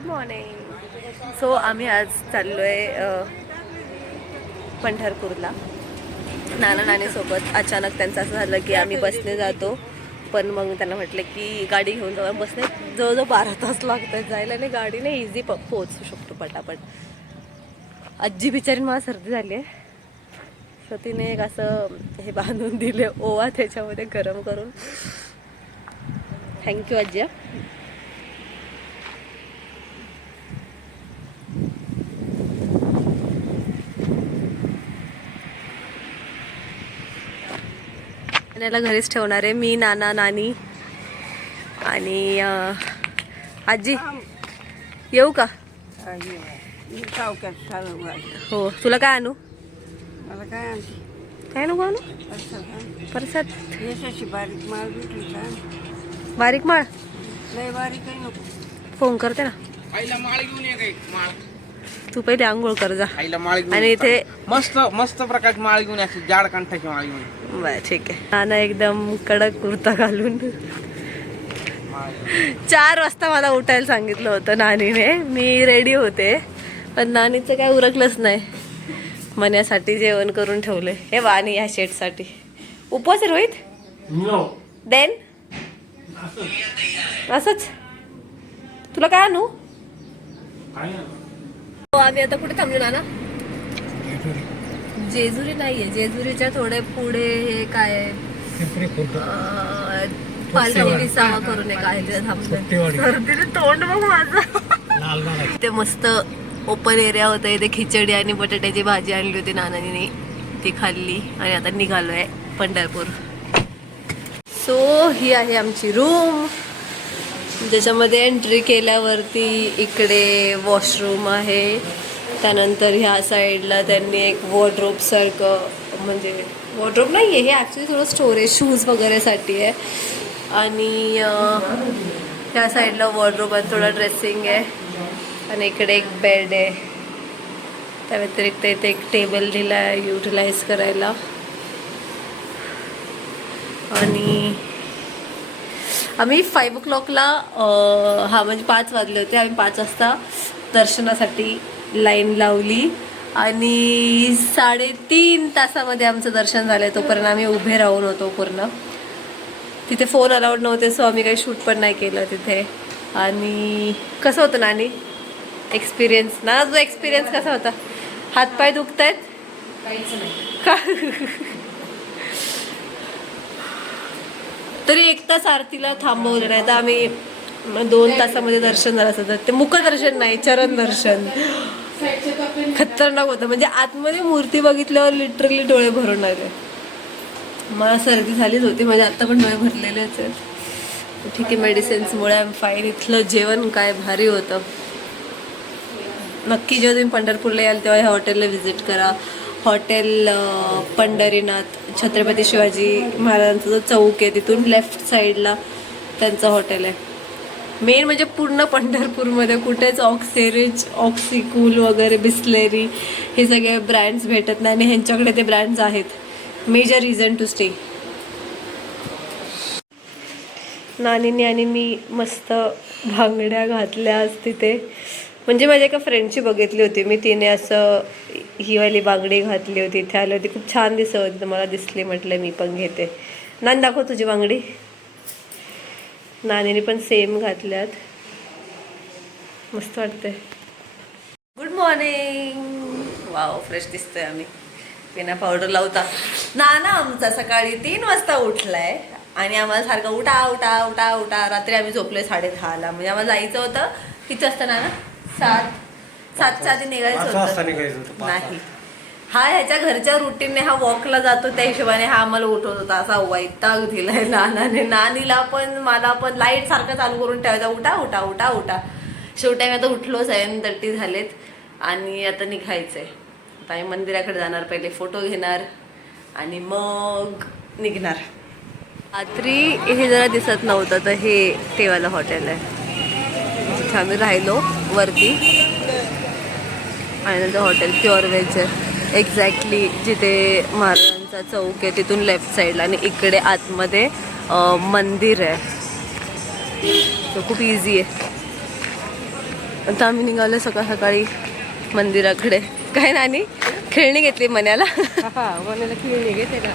Good morning. So आम्ही आज चाललो आहे पंढरपूरला नाना नानीसोबत. अचानक त्यांचं असं झालं की आम्ही बसने जातो, पण मग त्यांना म्हटलं की गाडी घेऊन जाऊ. बसने जवळजवळ 12 तास लागतात जायला आणि गाडीने इझी पोहोचू शकतो पटापट. आजी बिचारी मला सर्दी झाली आहे, सो तिने एक असं हे बांधून दिले ओवा त्याच्यामध्ये गरम करून. थँक्यू आजी. याला घरीच ठेवणार आहे मी, नाना नानी आणि आजी. येऊ का? हो. तुला काय आणू? मला काय काय नको आणू? परसात. बारीक माळ भेटली का? बारीक माळ लय बारीक काही नको. फोन करते ना. आईला माळ घेऊन ये काही माळ. तू पहिले आंघोळ कर जा. आईला माळ घेऊन आणि इथे मस्त मस्त प्रकारची माळ घेऊन याची, जाड कंठाची माळ घेऊन. बरं ठीक आहे. नाना एकदम कडक कुर्ता घालून 4 वाजता मला उठायला सांगितलं होतं नानीने. मी रेडी होते, पण नानीचं काय उरकलंच नाही. मण्यासाठी जेवण करून ठेवले हे वाणी ह्या शेटसाठी. उपवास आहे रोहित? देन असंच. तुला काय आणू? आम्ही आता कुठे थांबलो नाना? जेजुरी नाहीये, जेजुरीच्या थोडे पुढे हे काय पालखी सावा करून एक आहे तिथे थांबलो. सर्दीने तोंड बघ माझं. ते मस्त ओपन एरिया होता. इथे खिचडी आणि बटाट्याची भाजी आणली होती नानांनी, ती खाल्ली आणि आता निघालोय पंढरपूर. सो ही आहे आमची रूम, ज्याच्यामध्ये एंट्री केल्यावरती इकडे वॉशरूम आहे. त्यानंतर ह्या साईडला त्यांनी एक वॉर्डरोब सारखं, म्हणजे वॉर्डरोब नाही आहे हे, ॲक्च्युली थोडं स्टोरेज शूज वगैरेसाठी आहे. आणि ह्या साईडला वॉर्डरोब आहे, थोडा ड्रेसिंग आहे आणि इकडे एक बेड आहे. त्या व्यतिरिक्त इथे एक टेबल दिला आहे युटिलाइज करायला. आणि आम्ही 5 o'clockला म्हणजे 5 वाजले होते. आम्ही 5 वाजता दर्शनासाठी लाईन लावली आणि 3.5 तासामध्ये आमचं दर्शन झालं. तोपर्यंत आम्ही उभे राहून होतो पूर्ण. तिथे फोन अलाउड नव्हते, सो आम्ही काही शूट पण नाही केलं तिथे. आणि कसं होतं नानी एक्सपिरियन्स? ना जो एक्सपिरियन्स कसा होता? हातपाय दुखत आहेत? काहीच नाही का? तरी 1 तास आरतीला थांबवलं नाही तर आम्ही 2 तासामध्ये दर्शन झालं असतं. ते मुखदर्शन नाही, चरण दर्शन खतरनाक होतं. म्हणजे आतमध्ये मूर्ती बघितल्यावर लिटरली डोळे भरून आले. मला सर्दी झालीच होती, म्हणजे आता पण डोळे भरलेलेच आहेत. ठीक आहे, मेडिसिन्समुळे आय एम फाईन. इथलं जेवण काय भारी होतं. नक्की जेव्हा तुम्ही पंढरपूरला याल तेव्हा ह्या हॉटेलला व्हिजिट करा. हॉटेल पंढरीनाथ, छत्रपती शिवाजी महाराजांचा जो चौक आहे तिथून लेफ्ट साईडला त्यांचं हॉटेल आहे. मेन म्हणजे पूर्ण पंढरपूरमध्ये कुठेच ऑक्सिरिच, ऑक्सिकूल वगैरे, बिस्लेरी हे सगळे ब्रँड्स भेटत नाही आणि ह्यांच्याकडे ते ब्रँड्स आहेत. Major reason to stay. नानीने आणि मी मस्त भांगड्या घातल्या आज तिथे. म्हणजे माझ्या एका फ्रेंडची बघितली होती मी, तिने असं ही वाली बांगडी घातली होती. इथे आली होती, खूप छान दिसत होती, तर मला दिसली, म्हटलं मी पण घेते. नानी दाखव तुझी बांगडी. नानीने पण सेम घातल्यात, मस्त वाटते. Good morning. वाव, फ्रेश दिसतोय आम्ही बिना पावडर लावता. नाना आमचा सकाळी 3 वाजता उठलाय आणि आम्हाला सारखं उठा उठा उठा उठा. रात्री आम्ही झोपलोय 10:30ला. म्हणजे आम्हाला जायचं होतं किती वाजता नाना? 7च्या आधी निघायचं होतं. नाही, हा ह्याच्या घरच्या रुटीनने हा वॉकला जातो, त्या हिशोबाने हा आम्हाला उठवत होता. असा वैताग दिलाय नानाने. नानीला पण मला पण लाईट सारखं चालू करून ठेवायचा, उठा उठा उठा उठा. शेवटी आम्ही आता उठलो, 7:30 झालेत आणि आता निघायचंय. आता आम्ही मंदिराकडे जाणार, पहिले फोटो घेणार आणि मग निघणार. रात्री हे जरा दिसत नव्हतं, तर हे तेवालं हॉटेल आहे, तिथे आम्ही राहिलो वरती. आणि नंतर हॉटेल प्युअर व्हेज आहे एक्झॅक्टली जिथे महाराजांचा चौक आहे तिथून लेफ्ट साईडला. आणि इकडे आतमध्ये मंदिर आहे, तो खूप इझी आहे. आता आम्ही निघालो सकाळ सकाळी मंदिराकडे. काय नानी खेळणी घेतली मन्याला. मनाला खेळणी घेते ना,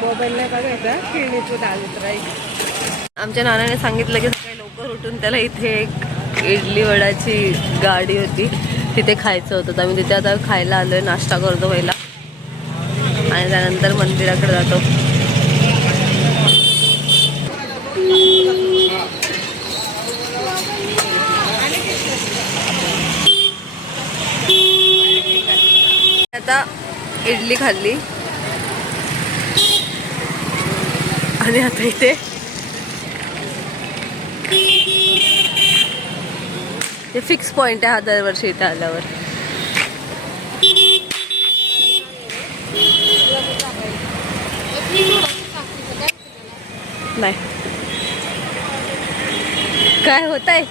मोबाईल नाही बघायचा, खेळणीचं डालत राहील. आमच्या नानाने सांगितलं की सकाळी लवकर उठून त्याला इथे एक इडली वडाची गाडी होती, तिथे खायचं होतं. तर आम्ही तिथे आता खायला आलोय, नाश्ता करतो पहिला आणि त्यानंतर मंदिराकडे जातो. आता इडली खाल्ली आणि आता इथे हे फिक्स पॉइंट आहे हा दरवर्षी इथे आल्यावर. नाही काय होत आहे.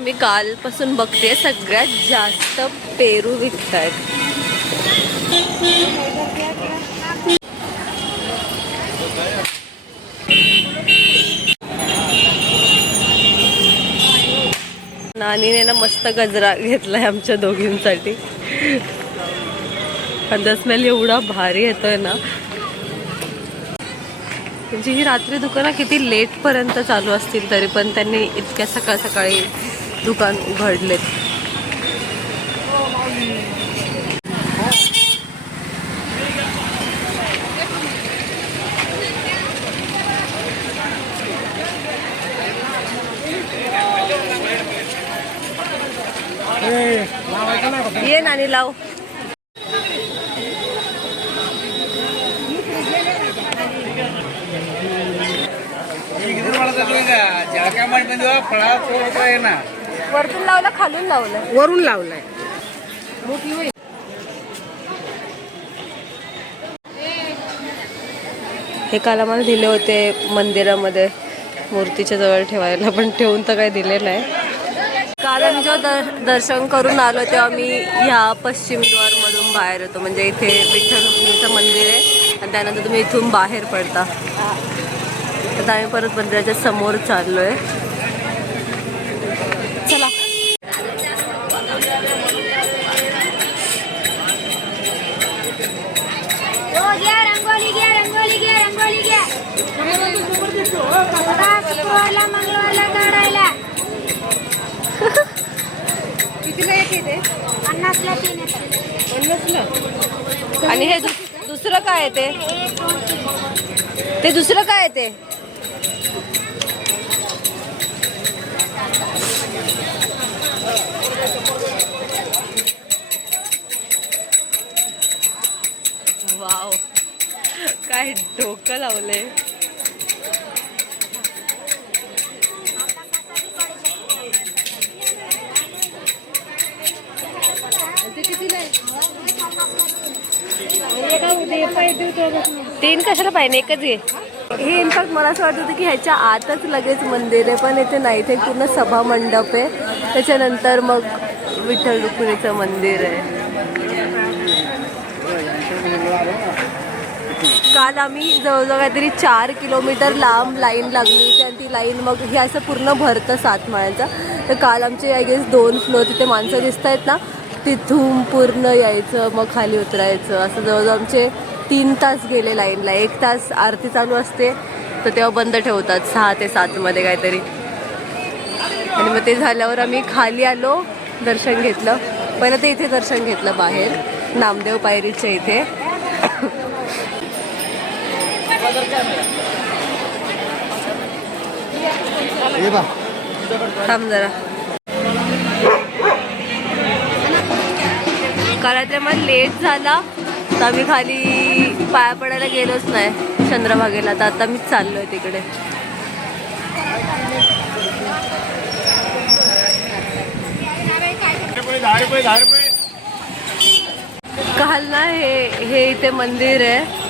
मी कालपासून बघते सगळ्यात जास्त पेरू विकतायत. नानीने ना मस्त गजरा घेतलाय आमच्या दोघींसाठी. आणि स्मेल एवढा भारी येतोय ना. म्हणजे ही रात्री दुकानं किती लेट पर्यंत चालू असतील तरी पण त्यांनी इतक्या सकाळ सकाळी दुकान उघडलेत. ये नानी लाव. वरतून लावलं खालून लावलं. वरून लावलाय. हे काल आम्हाला दिले होते मंदिरामध्ये मूर्तीच्या जवळ ठेवायला, पण ठेवून तर काही दिले नाही. काल आम्ही जेव्हा दर्शन करून आलो तेव्हा मी ह्या पश्चिम द्वारमधून बाहेर येतो. म्हणजे इथे विठ्ठल रुक्मिणीचं मंदिर आहे आणि त्यानंतर तुम्ही इथून बाहेर पडता. आता आम्ही परत मंदिराच्या समोर चाललोय. चला. रंगोली घ्या शुक्रवारला मंगळवारला काढायला. कितीला येते ते? 50ला 3 येतात. 50ला. आणि हे दुसरं काय आहे ते दुसरं काय आहे ते? वाव, काय डोकं लावलंय. तीन कशाला पाहिजे, एकच आहे. हे इनफॅक्ट मला असं वाटत होतं की ह्याच्या आतच लगेच मंदिर आहे, पण इथे नाही. इथे पूर्ण सभा मंडप आहे, त्याच्यानंतर मग विठ्ठल रुक्मिणीचं मंदिर आहे. काल आम्ही जवळजवळ काहीतरी 4 किलोमीटर लांब लाईन लागली होती आणि ती लाईन मग हे असं पूर्ण भरतं 7 माळ्याचं. तर काल आमचे आय गेस 2 फ्लोअर तिथे माणसं दिसत आहेत ना, तिथून पूर्ण यायचं मग खाली उतरायचं. असं जवळजवळ आमचे 3 तास गेले लाईनला. 1 तास आरती चालू असते तर तेव्हा बंद ठेवतात 6 ते 7 मध्ये काहीतरी. आणि मग ते झाल्यावर आम्ही खाली आलो, दर्शन घेतलं. पहिलं ते इथे दर्शन घेतलं बाहेर नामदेव पायरीच्या इथे. थांब जरा. कारण मला लेट झाला तर आम्ही खाली पाया पडायला गेलोच नाही चंद्रभागेला. तर आता मीच चाललोय तिकडे. काल ना हे इथे मंदिर आहे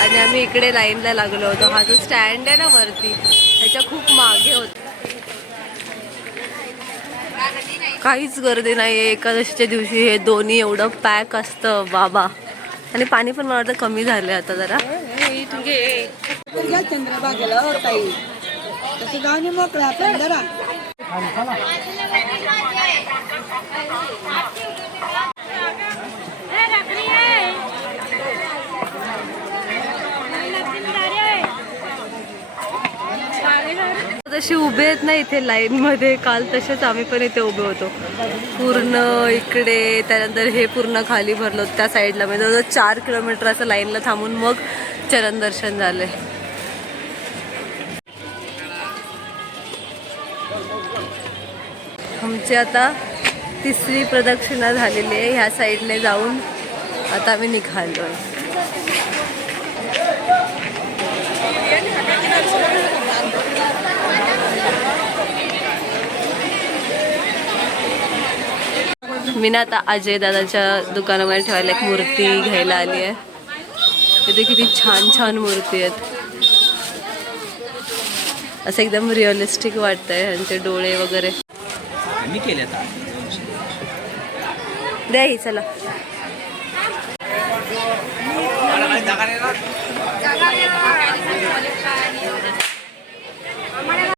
आणि आम्ही इकडे लाईनला लागलो होतो. हा जो स्टँड आहे ना वरती, ह्याच्या खूप मागे होत. काहीच गर्दी नाही आहे एकादशीच्या दिवशी. हे दोन्ही एवढं पॅक असतं बाबा. आणि पाणी पण मला वाटतं कमी झालं आता जरा. इथून घे. चंद्रभागेला ताई तसं जाऊन मोकळा आपण जरा तशी उभे आहेत ना इथे लाईन मध्ये, काल तसेच आम्ही पण इथे उभे होतो पूर्ण इकडे. त्यानंतर हे पूर्ण खाली भरलं होतं त्या साईडला, म्हणजे जवळजवळ 4 किलोमीटर असं लाईनला थांबून मग चरण दर्शन झाले. आमची आता 3री प्रदक्षिणा झालेली आहे. ह्या साईडने जाऊन आता आम्ही निघालोय. मी ना आता अजय दादाच्या दुकानामध्ये ठेवायला एक मूर्ती घ्यायला आली आहे. तिथे किती छान छान मूर्ती आहेत, असं एकदम रिअलिस्टिक वाटतंय. आणि ते डोळे वगैरे द्या ही चला.